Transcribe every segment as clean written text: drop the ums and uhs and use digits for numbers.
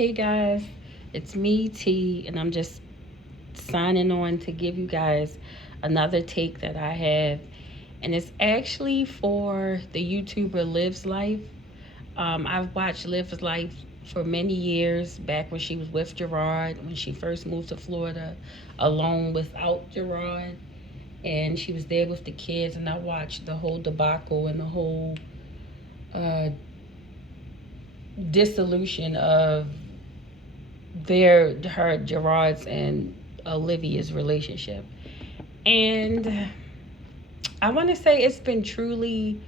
Hey guys, it's me, T, and I'm just signing on to give you guys another take that I have. And it's actually for the YouTuber Liv's Life. I've watched Liv's Life for many years, back when she was with Gerard, when she first moved to Florida, alone without Gerard. And she was there with the kids, and I watched the whole debacle and the whole uh, dissolution of her Gerard's and Olivia's relationship. And I want to say it's been truly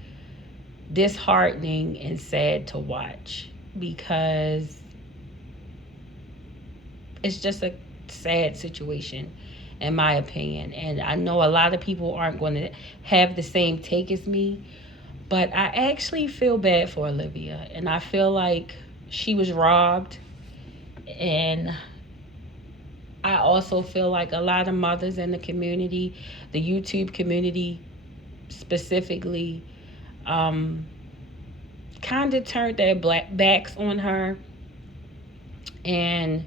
disheartening and sad to watch, because it's just a sad situation in my opinion. And I know a lot of people aren't going to have the same take as me, but I actually feel bad for Olivia, and I feel like she was robbed. And I also feel like a lot of mothers in the community, the YouTube community specifically, kind of turned their backs on her, and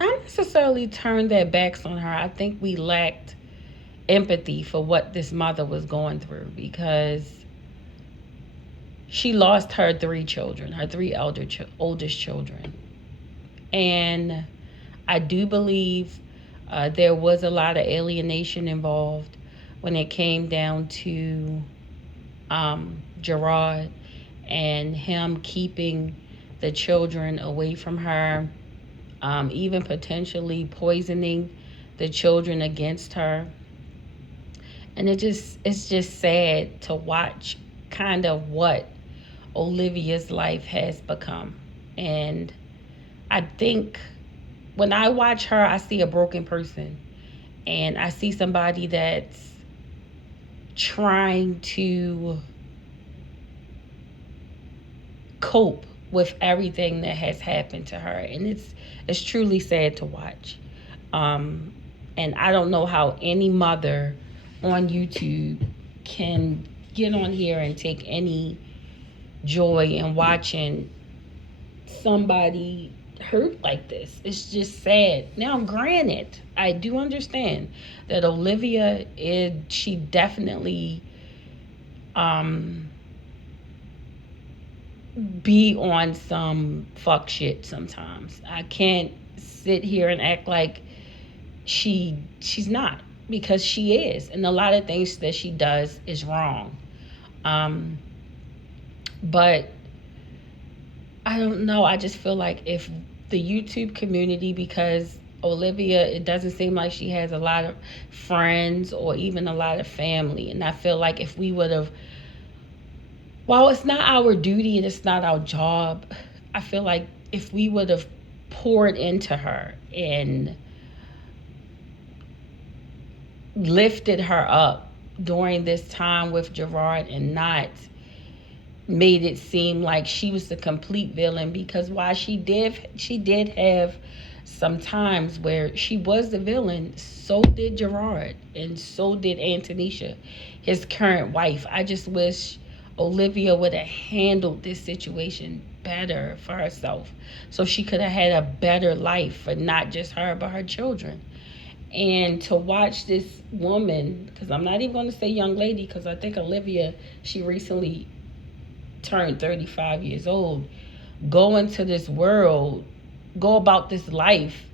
not necessarily turned their backs on her. I think we lacked empathy for what this mother was going through, because she lost her three children, her three oldest children. And I do believe there was a lot of alienation involved when it came down to Gerard and him keeping the children away from her, even potentially poisoning the children against her. And it's just sad to watch kind of what Olivia's life has become. And I think when I watch her, I see a broken person, and I see somebody that's trying to cope with everything that has happened to her, and it's truly sad to watch. And I don't know how any mother on YouTube can get on here and take any joy in watching somebody hurt like this. It's just sad. Now, granted, I do understand that Olivia she definitely be on some fuck shit sometimes. I can't sit here and act like she's not, because she is, and a lot of things that she does is wrong. But I don't know. I just feel like if the YouTube community, because Olivia, it doesn't seem like she has a lot of friends or even a lot of family. And I feel like if we would have, while it's not our duty and it's not our job, I feel like if we would have poured into her and lifted her up during this time with Gerard, and not made it seem like she was the complete villain, because while she did have some times where she was the villain, so did Gerard, and so did Antonisha, his current wife. I just wish Olivia would have handled this situation better for herself, so she could have had a better life for not just her but her children. And to watch this woman, because I'm not even going to say young lady, because I think Olivia, she recently turned 35 years old, go into this world, go about this life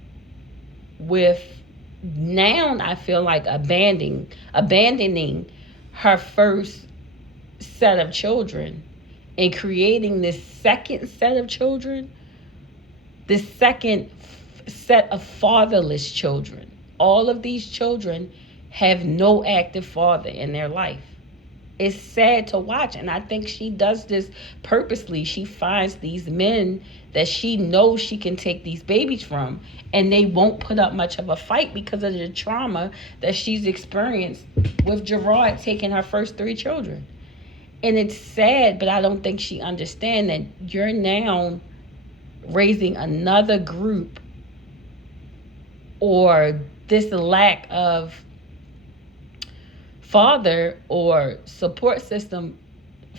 with, now I feel like abandoning her first set of children and creating this second set of children, this second set of fatherless children. All of these children have no active father in their life. It's sad to watch, and I think she does this purposely. She finds these men that she knows she can take these babies from, and they won't put up much of a fight because of the trauma that she's experienced with Gerard taking her first three children. And it's sad, but I don't think she understands that you're now raising another group, or this lack of father or support system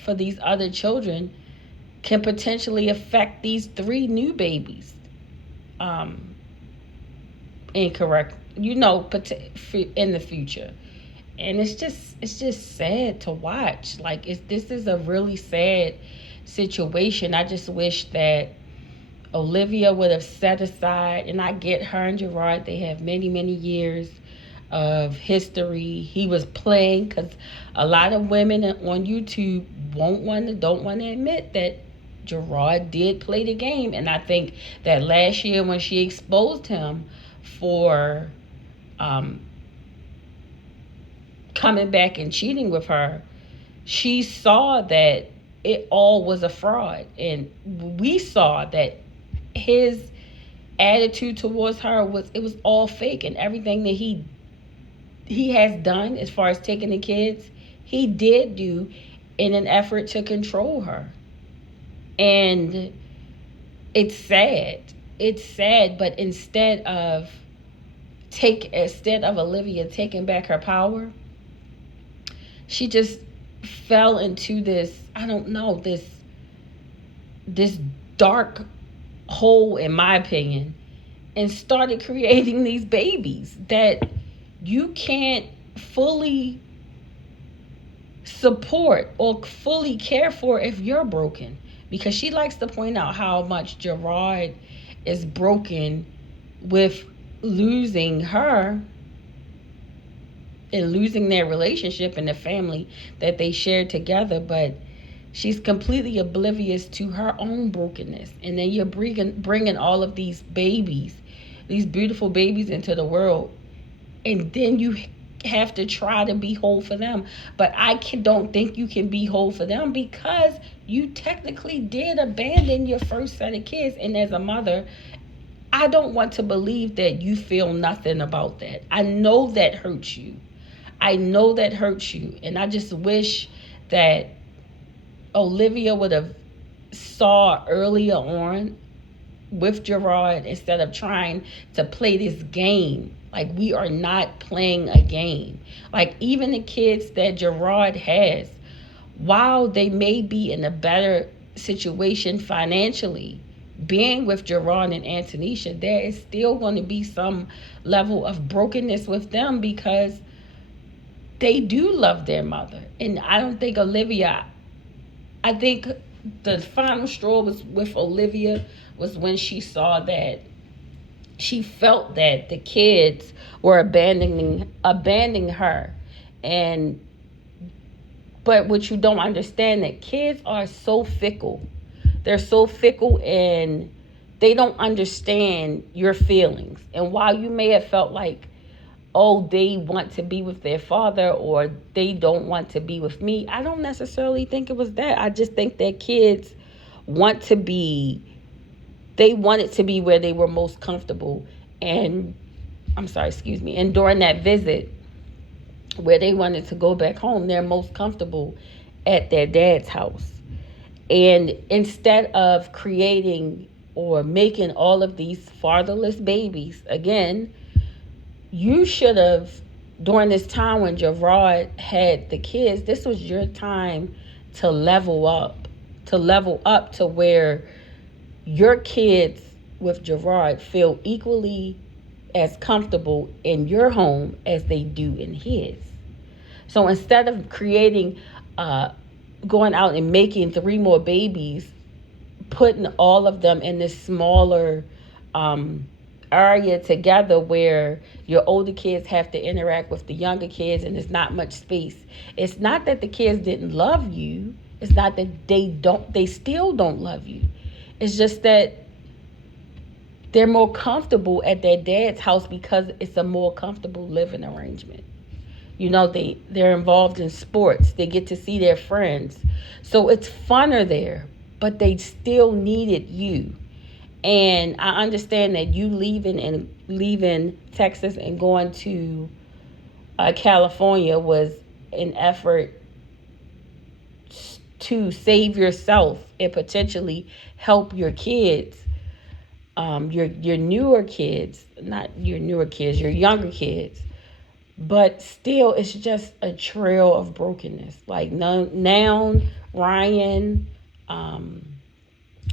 for these other children can potentially affect these three new babies. um, incorrect, in the future. And it's just sad to watch. Like, this is a really sad situation. I just wish that Olivia would have set aside, and I get her and Gerard, they have many, many years of history. He was playing, because a lot of women on YouTube don't want to admit that Gerard did play the game. And I think that last year when she exposed him for um, coming back and cheating with her, she saw that it all was a fraud. And we saw that his attitude towards her was all fake, and everything that he has done as far as taking the kids, he did do in an effort to control her. And it's sad. It's sad, but instead of Olivia taking back her power, she just fell into this, I don't know, this dark hole, in my opinion, and started creating these babies that you can't fully support or fully care for if you're broken. Because she likes to point out how much Gerard is broken with losing her and losing their relationship and the family that they shared together. But she's completely oblivious to her own brokenness. And then you're bringing all of these babies, these beautiful babies, into the world, and then you have to try to be whole for them. But don't think you can be whole for them, because you technically did abandon your first set of kids. And as a mother, I don't want to believe that you feel nothing about that. I know that hurts you. And I just wish that Olivia would have saw earlier on with Gerard, instead of trying to play this game. Like, we are not playing a game. Like, even the kids that Gerard has, while they may be in a better situation financially, being with Gerard and Antonisha, there is still going to be some level of brokenness with them, because they do love their mother. And I don't think I think the final straw was with Olivia, was when she felt that the kids were abandoning her. But what you don't understand, that kids are so fickle. They're so fickle, and they don't understand your feelings. And while you may have felt like, oh, they want to be with their father, or they don't want to be with me, I don't necessarily think it was that. I just think that kids wanted to be where they were most comfortable. And and during that visit where they wanted to go back home, they're most comfortable at their dad's house. And instead of creating or making all of these fatherless babies, again, you should have, during this time when Gerard had the kids, this was your time to level up to where your kids with Gerard feel equally as comfortable in your home as they do in his. So instead of going out and making 3 more babies, putting all of them in this smaller area together, where your older kids have to interact with the younger kids and there's not much space. It's not that the kids didn't love you. It's not that they still don't love you. It's just that they're more comfortable at their dad's house, because it's a more comfortable living arrangement. They're involved in sports. They get to see their friends. So it's funner there, but they still needed you. And I understand that you leaving Texas and going to California was an effort to save yourself and potentially help your kids, your newer kids, not your newer kids, your younger kids. But still, it's just a trail of brokenness. Like, now Ryan,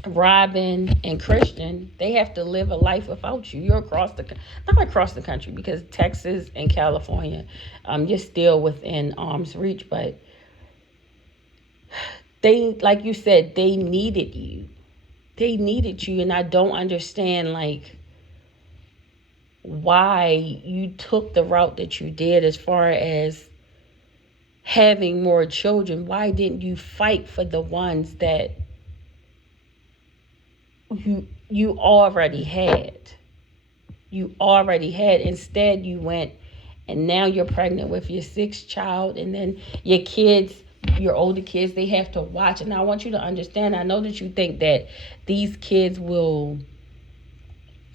Robin and Christian, they have to live a life without you. You're not across the country, because Texas and California, you're still within arm's reach. But they, like you said, they needed you. They needed you, and I don't understand like why you took the route that you did as far as having more children. Why didn't you fight for the ones that you already had? You already had. Instead, you went and now you're pregnant with your sixth child, and then your kids, your older kids, they have to watch. And I want you to understand, I know that you think that these kids will,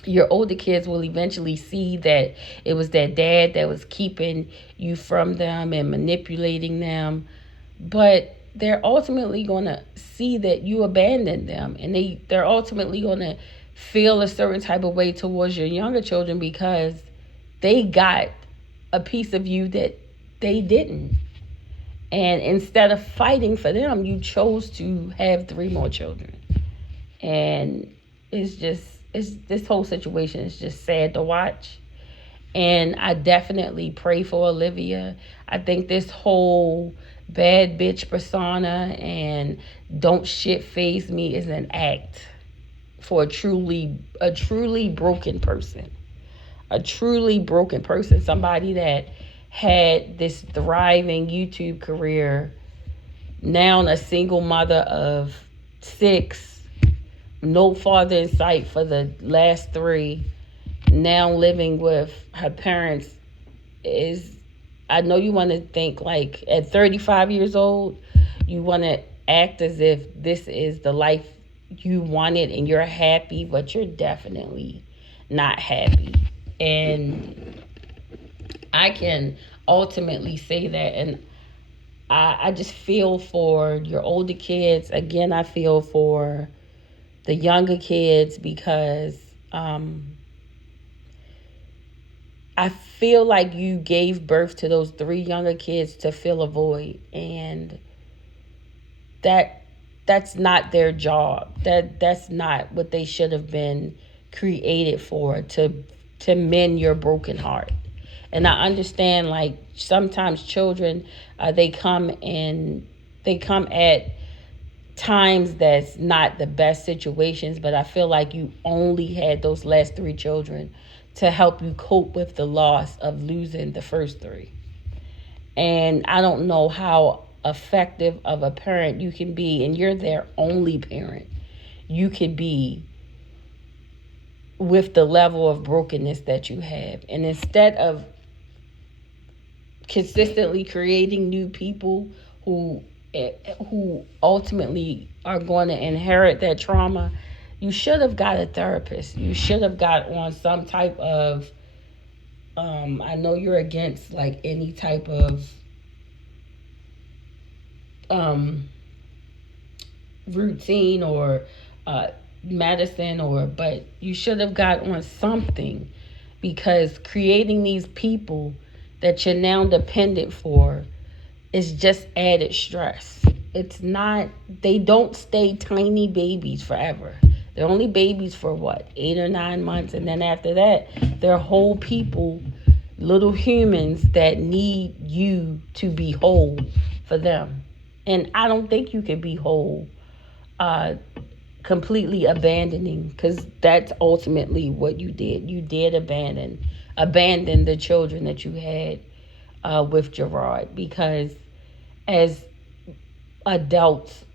your older kids will eventually see that it was their dad that was keeping you from them and manipulating them. But they're ultimately going to see that you abandoned them, and they're ultimately going to feel a certain type of way towards your younger children because they got a piece of you that they didn't. And instead of fighting for them, you chose to have three more children. And it's this whole situation is just sad to watch. And I definitely pray for Olivia. I think this whole bad bitch persona and don't shit phase me is an act for a truly broken person. A truly broken person. Somebody that had this thriving YouTube career, now a single mother of 6, no father in sight for the last 3, now living with her parents. Is, I know you want to think like at 35 years old, you want to act as if this is the life you wanted and you're happy, but you're definitely not happy. And I can ultimately say that. And I just feel for your older kids. Again, I feel for the younger kids because I feel like you gave birth to those 3 younger kids to fill a void, and that's not their job. That's not what they should have been created for, to mend your broken heart. And I understand, like, sometimes children, they come at times that's not the best situations, but I feel like you only had those last 3 children to help you cope with the loss of losing the first 3. And I don't know how effective of a parent you can be, and you're their only parent, you could be with the level of brokenness that you have. And instead of consistently creating new people who ultimately are going to inherit that trauma, you should have got a therapist. You should have got on some type of I know you're against like any type of routine or medicine, but you should have got on something, because creating these people that you're now dependent for is just added stress. It's not, they don't stay tiny babies forever. They're only babies for what, 8 or 9 months, and then after that, they're whole people, little humans that need you to be whole for them. And I don't think you can be whole completely abandoning, because that's ultimately what you did. You did abandon the children that you had with Gerard, because as adults,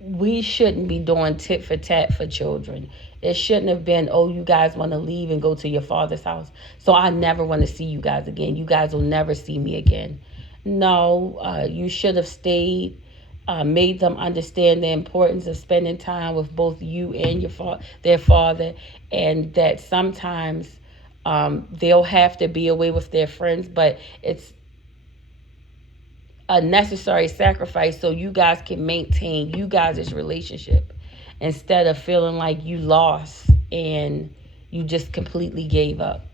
we shouldn't be doing tit for tat for children. It shouldn't have been, oh, you guys want to leave and go to your father's house, so I never want to see you guys again. You guys will never see me again. No, you should have stayed, made them understand the importance of spending time with both you and their father, and that sometimes they'll have to be away with their friends, but it's a necessary sacrifice so you guys can maintain you guys' relationship, instead of feeling like you lost and you just completely gave up.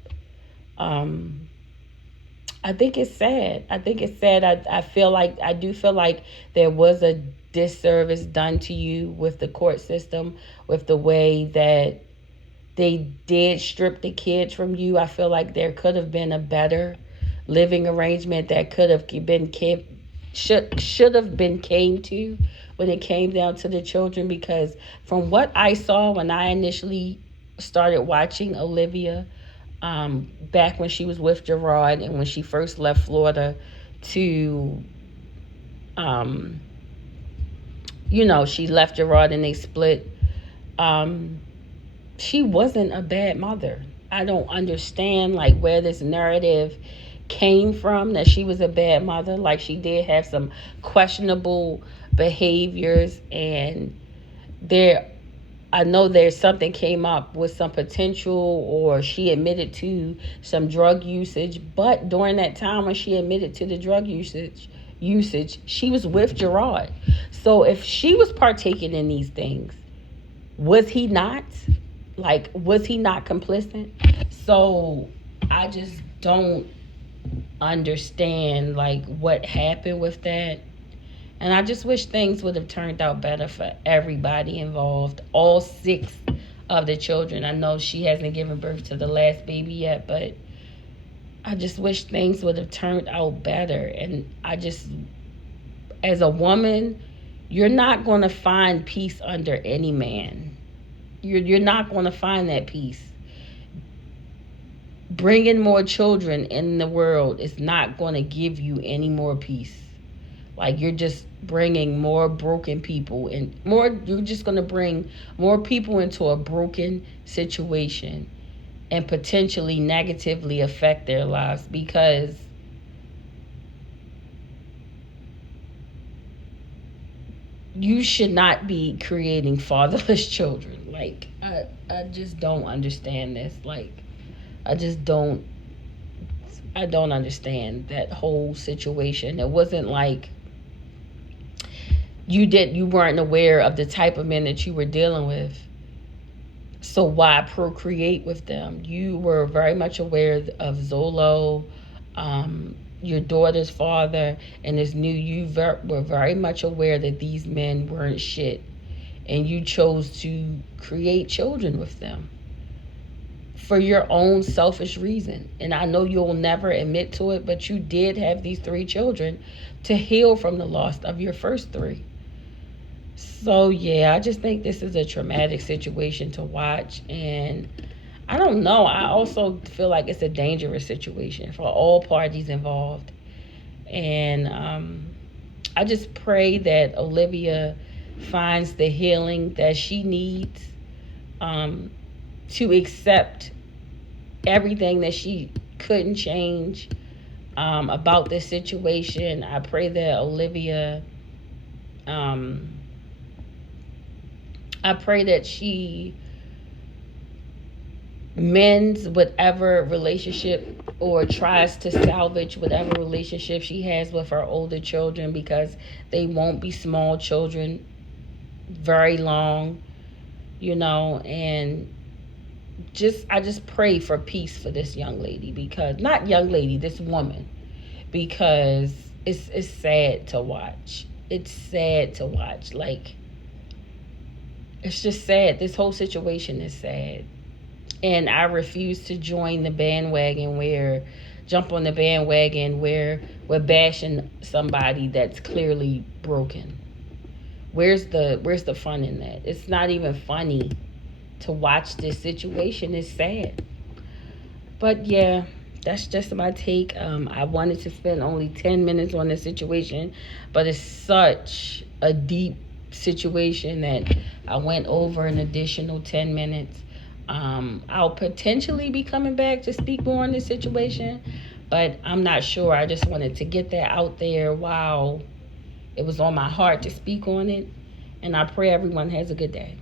I think it's sad. I think it's sad. I do feel like there was a disservice done to you with the court system, with the way that they did strip the kids from you. I feel like there could have been a better living arrangement that could have been should have been came to when it came down to the children, because from what I saw when I initially started watching Olivia, back when she was with Gerard and when she first left Florida to, um, she left Gerard and they split. Um, she wasn't a bad mother. I don't understand like where this narrative came from that she was a bad mother. Like, she did have some questionable behaviors, and there I know there's something came up with some potential, or she admitted to some drug usage. But during that time when she admitted to the drug usage, she was with Gerard. So if she was partaking in these things, was he not? Like, was he not complicit? So I just don't understand like what happened with that. And I just wish things would have turned out better for everybody involved, all six of the children. I know she hasn't given birth to the last baby yet, but I just wish things would have turned out better. And I just, as a woman, you're not going to find peace under any man. You're not going to find that peace. Bringing more children in the world is not going to give you any more peace. Like, you're just bringing more broken people and you're just going to bring more people into a broken situation and potentially negatively affect their lives, because you should not be creating fatherless children. Like, I just don't understand this. Like, I don't understand that whole situation. It wasn't like you weren't aware of the type of men that you were dealing with, so why procreate with them? You were very much aware of Zolo, your daughter's father, and were very much aware that these men weren't shit, and you chose to create children with them for your own selfish reason. And I know you'll never admit to it, but you did have these 3 children to heal from the loss of your first 3. So yeah, I just think this is a traumatic situation to watch. And I don't know, I also feel like it's a dangerous situation for all parties involved. And I just pray that Olivia finds the healing that she needs, to accept everything that she couldn't change about this situation. I pray that Olivia, I pray that she mends whatever relationship or tries to salvage whatever relationship she has with her older children, because they won't be small children very long, and I just pray for peace for this young lady, because this woman, because it's sad to watch. It's sad to watch. Like, it's just sad. This whole situation is sad. And I refuse to jump on the bandwagon where we're bashing somebody that's clearly broken. Where's the fun in that? It's not even funny to watch this situation. It's sad. But yeah, that's just my take. I wanted to spend only 10 minutes on this situation, but it's such a deep situation that I went over an additional 10 minutes. I'll potentially be coming back to speak more on this situation, but I'm not sure. I just wanted to get that out there while it was on my heart to speak on it. And I pray everyone has a good day.